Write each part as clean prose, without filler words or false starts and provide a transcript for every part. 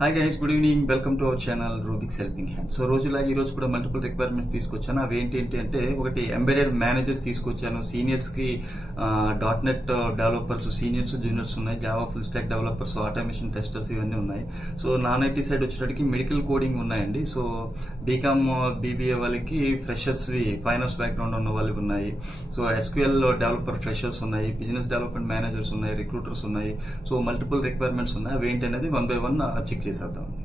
Hi guys, good evening. Welcome to our channel Rubik's helping hand. So రోజులాగా ఈ రోజు కూడా మల్టిపుల్ రిక్వైర్మెంట్స్ తీసుకొచ్చాను. అవి ఏంటి అంటే ఒకటి ఎంబెడెడ్ మేనేజర్స్ తీసుకొచ్చాను. సీనియర్స్ కి .NET డెవలపర్స్, సీనియర్స్, జూనియర్స్ ఉన్నాయి. Java full stack developers, automation testers ఇవన్నీ ఉన్నాయి. సో నాన్ ఐటీ సైడ్ వచ్చేటప్పటికి మెడికల్ కోడింగ్ ఉన్నాయండి. సో బీకామ్ బీబీఏ వాళ్ళకి ఫ్రెషర్స్, ఫైనాన్స్ బ్యాక్గ్రౌండ్ ఉన్న వాళ్ళకి ఉన్నాయి. సో SQL డెవలపర్ ఫ్రెషర్స్ ఉన్నాయి, బిజినెస్ డెవలప్మెంట్ మేనేజర్స్ ఉన్నాయి, రిక్రూటర్స్ ఉన్నాయి. సో మల్టిపుల్ రిక్వైర్మెంట్స్ ఉన్నాయి. అవి ఏంటనేది వన్ బై వన్ చెక్ చేసేద్దామండి.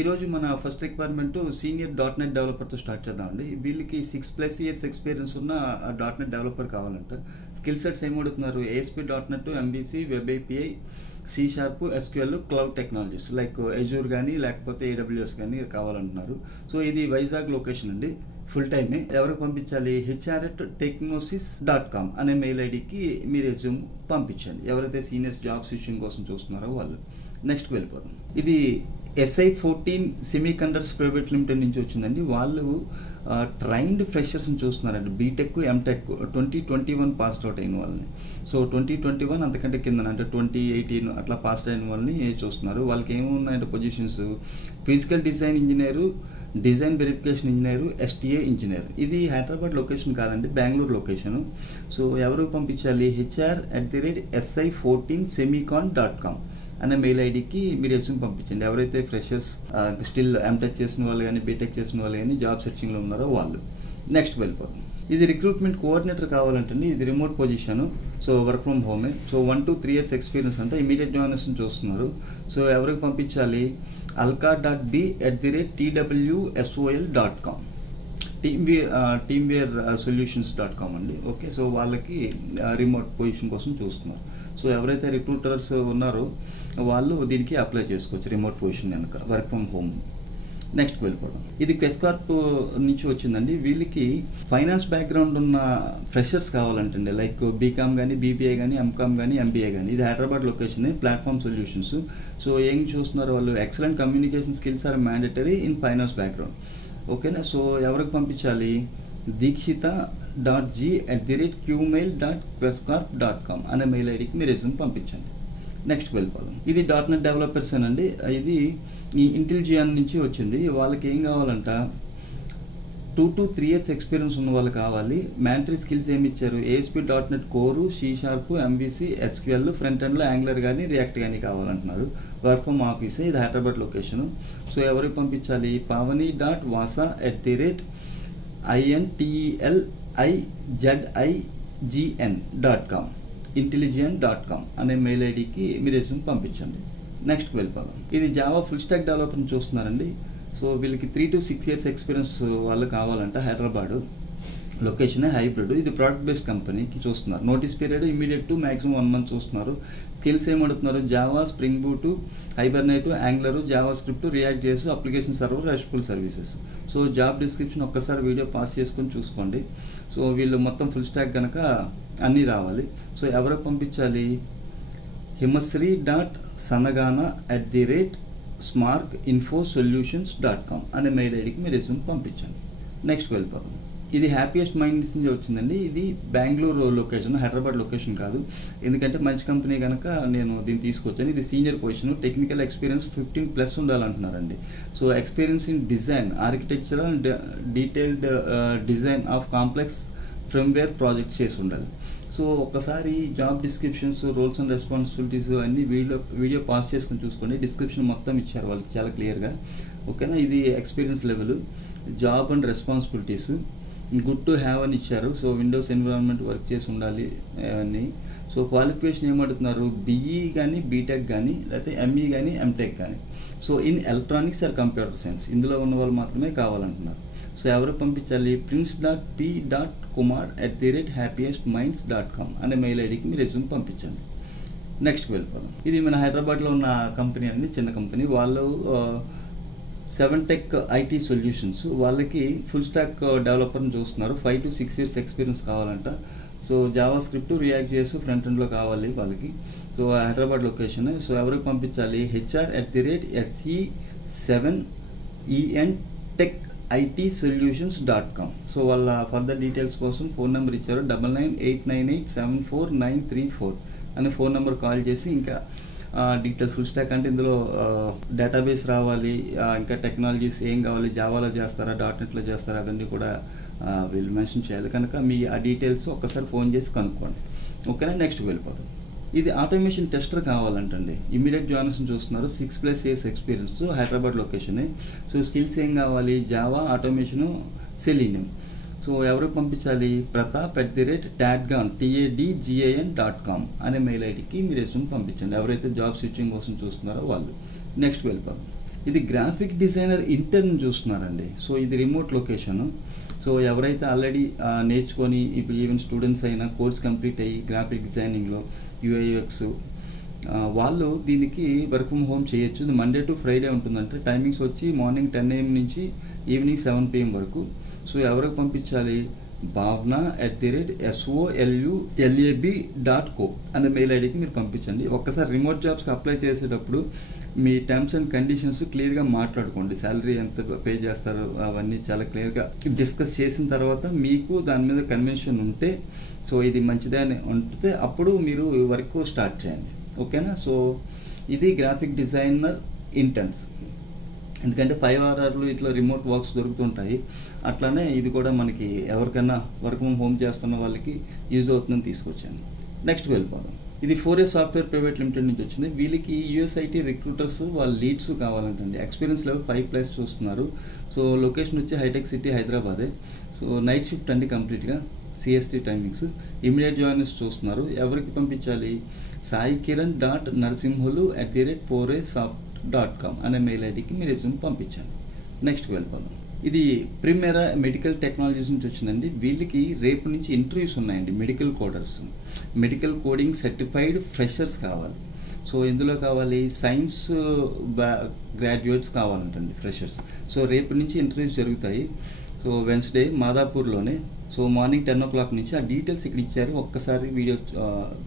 ఈరోజు మన ఫస్ట్ రిక్వైర్మెంట్ సీనియర్ .NET డెవలపర్తో స్టార్ట్ చేద్దామండి. వీళ్ళకి 6+ years ఎక్స్పీరియన్స్ ఉన్న .NET డెవలపర్ కావాలంట. స్కిల్ సెట్స్ ఏమడుతున్నారు? ASP.NET, MVC, web API, C#, SQL, cloud technologies like Azure కానీ లేకపోతే AWS కానీ కావాలంటున్నారు. సో ఇది వైజాగ్ లొకేషన్ అండి. ఫుల్ టైమే. ఎవరికి పంపించాలి? HR@technosis.com అనే మెయిల్ ఐడికి మీ రెజ్యూమ్ పంపించండి. ఎవరైతే సీనియర్స్ జాబ్ స్విచ్చింగ్ కోసం చూస్తున్నారో వాళ్ళు. నెక్స్ట్ వెళ్ళిపోదాం. ఇది SI14 సెమీకండక్టర్స్ ప్రైవేట్ లిమిటెడ్ నుంచి వచ్చిందండి. వాళ్ళు ట్రైన్డ్ ఫ్రెషర్స్ని చూస్తున్నారండి. బీటెక్, ఎంటెక్ 2021 పాస్డ్ అవుట్ అయిన వాళ్ళని. సో 2021 అంతకంటే కింద అంటే 2018 అట్లా పాస్డ్ అయిన వాళ్ళని చూస్తున్నారు. వాళ్ళకి ఏమున్నాయంటే positions physical design engineer, design verification engineer, STA engineer. ఇది హైదరాబాద్ లొకేషన్ కాదండి, బెంగళూరు లొకేషను. సో ఎవరికి పంపించాలి? HR@si14semicon.com అనే మెయిల్ ఐడికి మీరు రెజ్యూమ్ పంపించండి. ఎవరైతే ఫ్రెషర్స్, స్టిల్ ఎంటెక్ చేసిన వాళ్ళు కానీ బీటెక్ చేసిన వాళ్ళు కానీ జాబ్ సెర్చింగ్లో ఉన్నారో వాళ్ళు. నెక్స్ట్ వెళ్ళిపోదాం. ఇది రిక్రూట్మెంట్ కోఆర్డినేటర్ కావాలంటండి. ఇది remote position. So work from హోమే. సో 1 to 3 years ఎక్స్పీరియన్స్ అంటే ఇమీడియట్ జాయినర్స్ చూస్తున్నారు. సో ఎవరికి పంపించాలి? alka.b@twsol.com, teamwear solutions.com అండి. ఓకే, సో వాళ్ళకి రిమోట్ పొజిషన్ కోసం చూస్తున్నారు. సో ఎవరైతే రిక్రూటర్స్ ఉన్నారో వాళ్ళు దీనికి అప్లై చేసుకోవచ్చు. రిమోట్ పొజిషన్ కనుక వర్క్ ఫ్రమ్ హోమ్. నెక్స్ట్ వెళ్ళిపోదాం. ఇది క్వెస్ట్ కార్ప్ నుంచి వచ్చిందండి. వీళ్ళకి ఫైనాన్స్ బ్యాక్గ్రౌండ్ ఉన్న ఫ్రెషర్స్ కావాలంటండి. లైక్ బీకామ్ కానీ, BBA కానీ, MCOM కానీ, MBA కానీ. ఇది Hyderabad location, platform solutions. So ఏం చూస్తున్నారు వాళ్ళు? Excellent communication skills are mandatory in finance background. ఓకేనా? సో ఎవరికి పంపించాలి? Deekshita.g@qmail.questcorp.com అనే మెయిల్ ఐడికి మీరు రెజ్యూమ్ పంపించండి. నెక్స్ట్ వెళ్ళిపోదాం. ఇది .NET డెవలపర్స్ అండి. ఇది ఈ ఇంటెలిజియన్ నుంచి వచ్చింది. వాళ్ళకి ఏం కావాలంట? 2 to 3 years ఎక్స్పీరియన్స్ ఉన్న వాళ్ళు కావాలి. మ్యాండటరీ స్కిల్స్ ఏమి ఇచ్చారు? ASP.NET కోరు, C#, MVC, SQL, ఫ్రంట్ ఎండ్లో యాంగులర్ కానీ రియాక్ట్ కానీ కావాలంటున్నారు. వర్క్ ఫ్రమ్ ఆఫీసే. ఇది హైదరాబాద్ లొకేషను. సో ఎవరికి పంపించాలి? pavani.vasa@intelligign.com, intelligent.com అనే మెయిల్ ఐడికి మీరు రెజ్యూమ్ పంపించండి. నెక్స్ట్ వెళ్ళిపోదాం. ఇది జావా ఫుల్ స్టాక్ డెవలపర్ని చూస్తున్నారండి. సో వీళ్ళకి 3 to 6 years ఎక్స్పీరియన్స్ వాళ్ళు కావాలంట. Hyderabad location, hybrid. ఇది ప్రోడక్ట్ బేస్డ్ కంపెనీకి చూస్తున్నారు. Notice period immediate to maximum 1 month చూస్తున్నారు. స్కిల్స్ ఏమడుతున్నారు? Java, Spring Boot, Hibernate, Angular, JavaScript, React JS, application server, RESTful services. So job description ఒక్కసారి video pass చేసుకొని చూసుకోండి. సో వీళ్ళు మొత్తం ఫుల్ స్టాక్ కనుక అన్నీ రావాలి. సో ఎవరికి పంపించాలి? himasri.sanagana@smarkinfosolutions.com అనే మెయిల్ ఐడికి మీరు రెజ్యూమ్ పంపించండి. నెక్స్ట్ వెళ్ళిపోదాం. ఇది హ్యాపీయెస్ట్ మైండ్స్ నుంచి వచ్చిందండి. ఇది బెంగళూరు లొకేషన్, హైదరాబాద్ లొకేషన్ కాదు. ఎందుకంటే మంచి కంపెనీ కనుక నేను దీన్ని తీసుకొచ్చాను. ఇది సీనియర్ పొజిషన్. టెక్నికల్ ఎక్స్పీరియన్స్ 15+ ఉండాలంటున్నారండి. So experience in design, architecture and detailed design of complex firmware projects చేసి ఉండాలి. సో ఒకసారి job descriptions, roles and responsibilities అన్ని వీడియో పాస్ చేసుకొని చూసుకోండి. డిస్క్రిప్షన్ మొత్తం ఇచ్చారు వాళ్ళకి చాలా క్లియర్గా. ఓకేనా? ఇది experience level, job and responsibilities, good to have అని ఇచ్చారు. సో విండోస్ ఎన్విరాన్మెంట్ వర్క్ చేసి ఉండాలి అని. సో క్వాలిఫికేషన్ ఏమడుతున్నారు? BE కానీ, బీటెక్ కానీ, లేకపోతే ME కానీ, MTech కానీ. So in electronics or computer science ఇందులో ఉన్న వాళ్ళు మాత్రమే కావాలంటున్నారు. సో ఎవరు పంపించాలి? prince.p.kumar@happiestminds.com అనే మెయిల్ ఐడికి మీరు రెజ్యూమ్ పంపించండి. నెక్స్ట్ వెళ్ళిపోదాం. ఇది మన హైదరాబాద్లో ఉన్న కంపెనీ అండి, చిన్న కంపెనీ. వాళ్ళు 7Tech IT సొల్యూషన్స్. వాళ్ళకి ఫుల్ స్టాక్ డెవలపర్ని చూస్తున్నారు. 5 to 6 years ఎక్స్పీరియన్స్ కావాలంట. సో జావా స్క్రిప్ట్, రియాక్ట్ చేసి ఫ్రంట్ ఎండ్లో కావాలి వాళ్ళకి. So Hyderabad location. సో ఎవరికి పంపించాలి? HR@7entechitsolutions.com. సో వాళ్ళ ఫర్దర్ డీటెయిల్స్ కోసం ఫోన్ నెంబర్ ఇచ్చారు. 9989874934 అనే ఫోన్ నెంబర్ కాల్ చేసి ఇంకా డీటెయిల్స్. ఫుల్ స్టాక్ అంటే ఇందులో డేటాబేస్ రావాలి, ఇంకా టెక్నాలజీస్ ఏం కావాలి, జావాలో చేస్తారా, .NETలో చేస్తారా, అవన్నీ కూడా వీళ్ళు మెన్షన్ చేయాలి. కనుక మీ ఆ డీటెయిల్స్ ఒక్కసారి ఫోన్ చేసి కనుక్కోండి. ఓకేనా, నెక్స్ట్ వెళ్ళిపోతాం. ఇది ఆటోమేషన్ టెస్టర్ కావాలంటండి. ఇమీడియట్ జాయినర్స్ని చూస్తున్నారు, 6+ years ఎక్స్పీరియన్స్, హైదరాబాద్ లొకేషనే. సో స్కిల్స్ ఏం కావాలి, జావా, ఆటోమేషను, సెలీనియం. సో ఎవరికి పంపించాలి, pratap@tadgan.com అనే మెయిల్ ఐడికి మీ రెజ్యూమ్ పంపించండి, ఎవరైతే జాబ్ స్విచ్చింగ్ కోసం చూస్తున్నారో వాళ్ళు. నెక్స్ట్ వెళ్ళిపోతాం. ఇది గ్రాఫిక్ డిజైనర్ ఇంటర్న్ చూస్తున్నారండి. సో ఇది రిమోట్ లొకేషను. సో ఎవరైతే ఆల్రెడీ నేర్చుకొని ఇప్పుడు ఈవెన్ స్టూడెంట్స్ అయినా కోర్స్ కంప్లీట్ అయ్యి గ్రాఫిక్ డిజైనింగ్లో UI/UX వాళ్ళు దీనికి వర్క్ ఫ్రమ్ హోమ్ చేయొచ్చు. ఇది Monday to Friday ఉంటుందంటే టైమింగ్స్ వచ్చి మార్నింగ్ 10 AM నుంచి ఈవినింగ్ 7 PM వరకు. సో ఎవరికి పంపించాలి, bhavna@solulab.co అనే మెయిల్ ఐడికి మీరు పంపించండి. ఒక్కసారి రిమోట్ జాబ్స్కి అప్లై చేసేటప్పుడు మీ టర్మ్స్ అండ్ కండిషన్స్ క్లియర్గా మాట్లాడుకోండి. శాలరీ ఎంత పే చేస్తారు అవన్నీ చాలా క్లియర్గా డిస్కస్ చేసిన తర్వాత మీకు దాని మీద కన్వెన్షన్ ఉంటే, సో ఇది మంచిదే అని ఉంటే అప్పుడు మీరు వర్క్ స్టార్ట్ చేయండి. ఓకేనా. సో ఇది గ్రాఫిక్ డిజైనర్ ఇంటర్న్స్. ఎందుకంటే 5 hours ఇట్లా రిమోట్ వర్క్స్ దొరుకుతుంటాయి. అట్లానే ఇది కూడా మనకి ఎవరికైనా వర్క్ ఫ్రమ్ హోమ్ చేస్తున్న వాళ్ళకి యూజ్ అవుతుందని తీసుకొచ్చాను. నెక్స్ట్ వెళ్ళిపోదాం. ఇది 4A సాఫ్ట్వేర్ ప్రైవేట్ లిమిటెడ్ నుంచి వచ్చింది. వీళ్ళకి USIT రిక్రూటర్స్ వాళ్ళ లీడ్స్ కావాలంటండి. ఎక్స్పీరియన్స్ లెవెల్ 5+ చూస్తున్నారు. సో లొకేషన్ వచ్చి హైటెక్ సిటీ, హైదరాబాదే. సో నైట్ షిఫ్ట్ అండి కంప్లీట్గా, CST టైమింగ్స్. ఇమీడియట్ జాయినర్స్ చూస్తున్నారు. ఎవరికి పంపించాలి, saikiran.narsimhulu@4asoft.com అనే మెయిల్ ఐడికి మీ రెజ్యూమ్ పంపించండి. నెక్స్ట్ వెళ్ళిపోదాం. ఇది ప్రిమెరా మెడికల్ టెక్నాలజీస్ నుంచి వచ్చిందండి. వీళ్ళకి రేపు నుంచి ఇంటర్వ్యూస్ ఉన్నాయండి. Medical coders, medical coding certified freshers కావాలి. సో ఇందులో కావాలి సైన్స్ గ్రాడ్యుయేట్స్ కావాలంటండి, ఫ్రెషర్స్. సో రేపు నుంచి ఇంటర్వ్యూస్ జరుగుతాయి. సో వెన్స్డే మాదాపూర్లోనే. సో మార్నింగ్ 10 o'clock నుంచి. ఆ డీటెయిల్స్ ఇక్కడ ఇచ్చారు, ఒక్కసారి వీడియో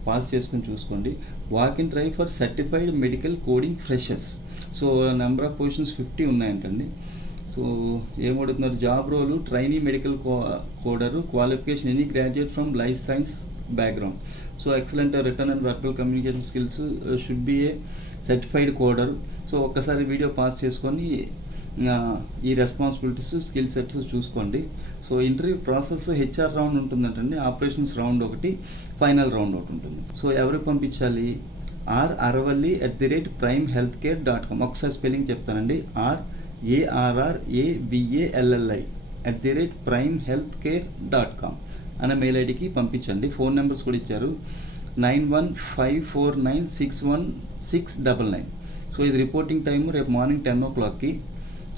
పాస్ చేసుకొని చూసుకోండి. Walk in drive for certified medical coding freshers. So number of positions 50 ఉన్నాయంటండి. సో ఏమడుగుతున్నారు, job role trainee medical coder, qualification any graduate from life science background. So excellent written and verbal communication skills, should be a certified coder. So ఒక్కసారి video pass చేసుకొని ఈ responsibilities, skill sets చూసుకోండి. So interview process HR round ఉంటుందంటండి, operations round ఒకటి, final round ఒకటి ఉంటుంది. So ఎవరికి పంపించాలి, ravalli@primehealthcare.com. ఒకసారి స్పెల్లింగ్ చెప్తానండి, RARAVALLI@primehealthcare.com అనే మెయిల్ ఐడికి పంపించండి. ఫోన్ నెంబర్స్ కూడా ఇచ్చారు, 9154961699. సో ఇది రిపోర్టింగ్ టైము రేపు మార్నింగ్ 10 o'clockకి.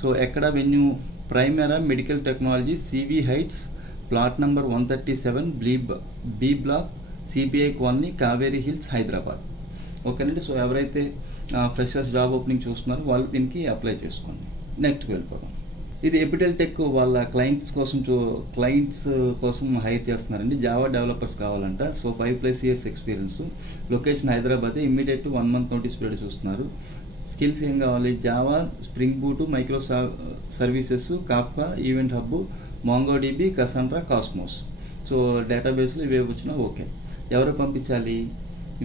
సో ఎక్కడ venue, Primera medical technology, CV heights, plot number 137, B block, CBI colony, Kaveri hills, Hyderabad. ఓకేనండి. సో ఎవరైతే ఫ్రెషర్స్ జాబ్ ఓపెనింగ్ చూస్తున్నారో వాళ్ళు దీనికి అప్లై చేసుకోండి. నెక్స్ట్ వెళ్ళిపోదాం. ఇది ఎపిటెల్ టెక్ వాళ్ళ క్లయింట్స్ కోసం హైర్ చేస్తున్నారండి. జావా డెవలపర్స్ కావాలంట. So 5+ years experience, location Hyderabad, immediate 1 month notice period చూస్తున్నారు. స్కిల్స్ ఏం కావాలి, Java, Spring boot, micro services, Kafka, event hub, MongoDB, Cassandra, cosmos. So డేటాబేస్లో ఇవే వచ్చినా ఓకే. ఎవరు పంపించాలి,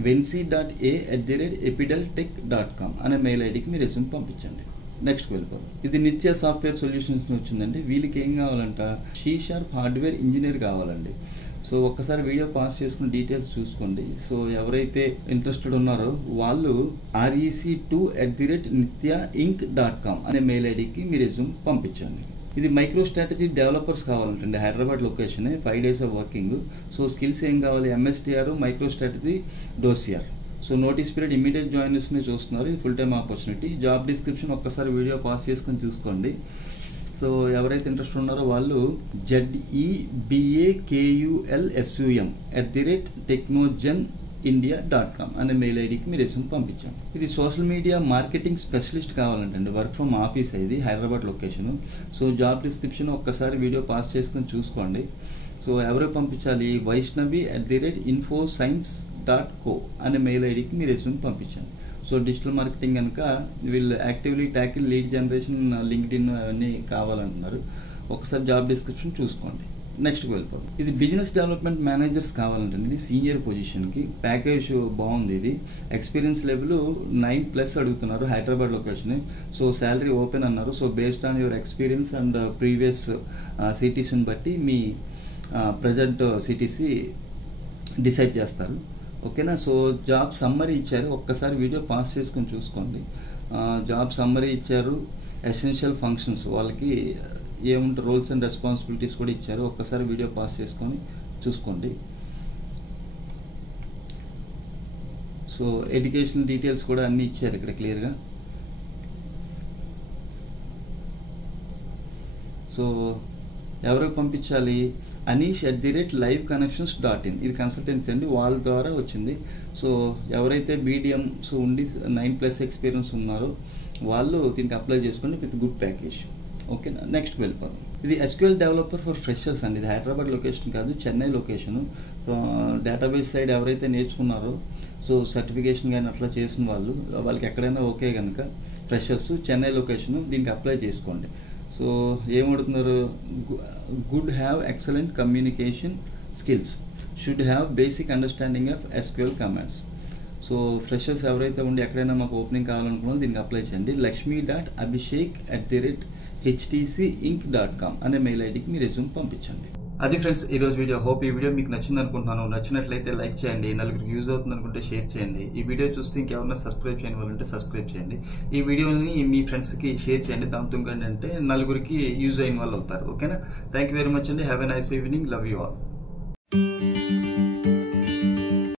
vency.a@epideltech.com అనే మెయిల్ ఐడికి మీరు రెజ్యూమ్ పంపించండి. నెక్స్ట్ వెళ్ళిపోదాం. ఇది నిత్య సాఫ్ట్వేర్ సొల్యూషన్స్ వచ్చిందండి. వీళ్ళకి ఏం కావాలంట, C# హార్డ్వేర్ ఇంజనీర్ కావాలండి. సో ఒక్కసారి వీడియో పాస్ చేసుకుని డీటెయిల్స్ చూసుకోండి. సో ఎవరైతే ఇంట్రెస్టెడ్ ఉన్నారో వాళ్ళు rec2@nityainc.com అనే మెయిల్ ఐడికి మీ రెజ్యూమ్ పంపించండి. ఇది మైక్రో స్ట్రాటజీ డెవలపర్స్ కావాలంటండి, హైదరాబాద్ లొకేషనే, 5 days of working. So skills ఏం కావాలి, MSTR, MicroStrategy, dossier. So notice period, immediate జాయినర్స్ని చూస్తున్నారు. ఇది full time opportunity. Job description ఒక్కసారి వీడియో పాస్ చేసుకొని చూసుకోండి. సో ఎవరైతే ఇంట్రెస్ట్ ఉన్నారో వాళ్ళు zebakulsum@technogenindia.com అనే మెయిల్ ఐడికి మీరు రెజ్యూమ్ పంపించాం. ఇది సోషల్ మీడియా మార్కెటింగ్ స్పెషలిస్ట్ కావాలంటండి, వర్క్ ఫ్రమ్ ఆఫీస్. ఇది Hyderabad location. So job description ఒక్కసారి వీడియో పాస్ చేసుకొని చూసుకోండి. సో ఎవరు పంపించాలి, vaishnavi@infoscience.co అనే మెయిల్ ఐడికి మీరు రెజ్యూమ్ పంపించండి. సో డిజిటల్ మార్కెటింగ్ కనుక వీళ్ళు actively tackle lead generation, LinkedIn అవన్నీ కావాలంటున్నారు. ఒకసారి జాబ్ డిస్క్రిప్షన్ చూసుకోండి. నెక్స్ట్కి వెళ్ళిపోతాం. ఇది బిజినెస్ డెవలప్మెంట్ మేనేజర్స్ కావాలంటే ఇది సీనియర్ పొజిషన్కి ప్యాకేజ్ బాగుంది. ఇది ఎక్స్పీరియన్స్ లెవెల్ 9+ అడుగుతున్నారు, Hyderabad location. So salary open అన్నారు. So based on your experience and previous సిటీస్ని బట్టి మీ ప్రజెంట్ సిటీసీ డిసైడ్ చేస్తారు. ఓకేనా. సో జాబ్ సమ్మరీ ఇచ్చారు, ఒక్కసారి వీడియో పాస్ చేసుకొని చూసుకోండి. జాబ్ సమ్మరీ ఇచ్చారు, ఎసెన్షియల్ ఫంక్షన్స్ వాళ్ళకి ఏముంటారు, రోల్స్ అండ్ రెస్పాన్సిబిలిటీస్ కూడా ఇచ్చారు. ఒక్కసారి వీడియో పాస్ చేసుకొని చూసుకోండి. సో ఎడ్యుకేషన్ డీటెయిల్స్ కూడా అన్నీ ఇచ్చారు ఇక్కడ క్లియర్గా. సో ఎవరికి పంపించాలి? anish@liveconnections.in. ఇది కన్సల్టెన్సీ అండి, వాళ్ళ ద్వారా వచ్చింది. సో ఎవరైతే BDMs ఉండి 9+ ఎక్స్పీరియన్స్ ఉన్నారో వాళ్ళు దీనికి అప్లై చేసుకోండి విత్ గుడ్ ప్యాకేజ్. ఓకేనా. నెక్స్ట్ వెళ్ళిపోదాం. ఇది SQL డెవలపర్ ఫర్ ఫ్రెషర్స్ అండి. ఇది హైదరాబాద్ లొకేషన్ కాదు, చెన్నై లొకేషను. డేటాబేస్ సైడ్ ఎవరైతే నేర్చుకున్నారో సో సర్టిఫికేషన్ కానీ అట్లా చేసిన వాళ్ళకి ఎక్కడైనా ఓకే కనుక ఫ్రెషర్స్, చెన్నై లొకేషను, దీనికి అప్లై చేసుకోండి. సో ఏమడుతున్నారు? Good have excellent communication skills, should have basic understanding of SQL commands. So freshers ఎవరైతే ఉండి ఎక్కడైనా మాకు ఓపెనింగ్ కావాలనుకున్నారో దీనికి అప్లై చేయండి. lakshmi.abhishek@htcinc.com అనే మెయిల్ ఐడికి మీ రెజ్యూమ్ పంపించండి. అది ఫ్రెండ్స్ ఈరోజు వీడియో. హోప్ ఈ వీడియో మీకు నచ్చింది అనుకుంటున్నాను. నచ్చినట్లయితే లైక్ చేయండి, నలుగురికి యూజ్ అవుతుంది అనుకుంటే షేర్ చేయండి. ఈ వీడియో చూస్తే ఇంకెవరైనా సబ్స్క్రైబ్ చేయని వాళ్ళంటే సబ్స్క్రైబ్ చేయండి. ఈ వీడియోని మీ ఫ్రెండ్స్కి షేర్ చేయండి. దాంతో ఏంటంటే నలుగురికి యూజ్ అయిన వాళ్ళు అవుతారు. ఓకేనా. థ్యాంక్ యూ వెరీ మచ్ అండి. Have a nice evening. Love you all.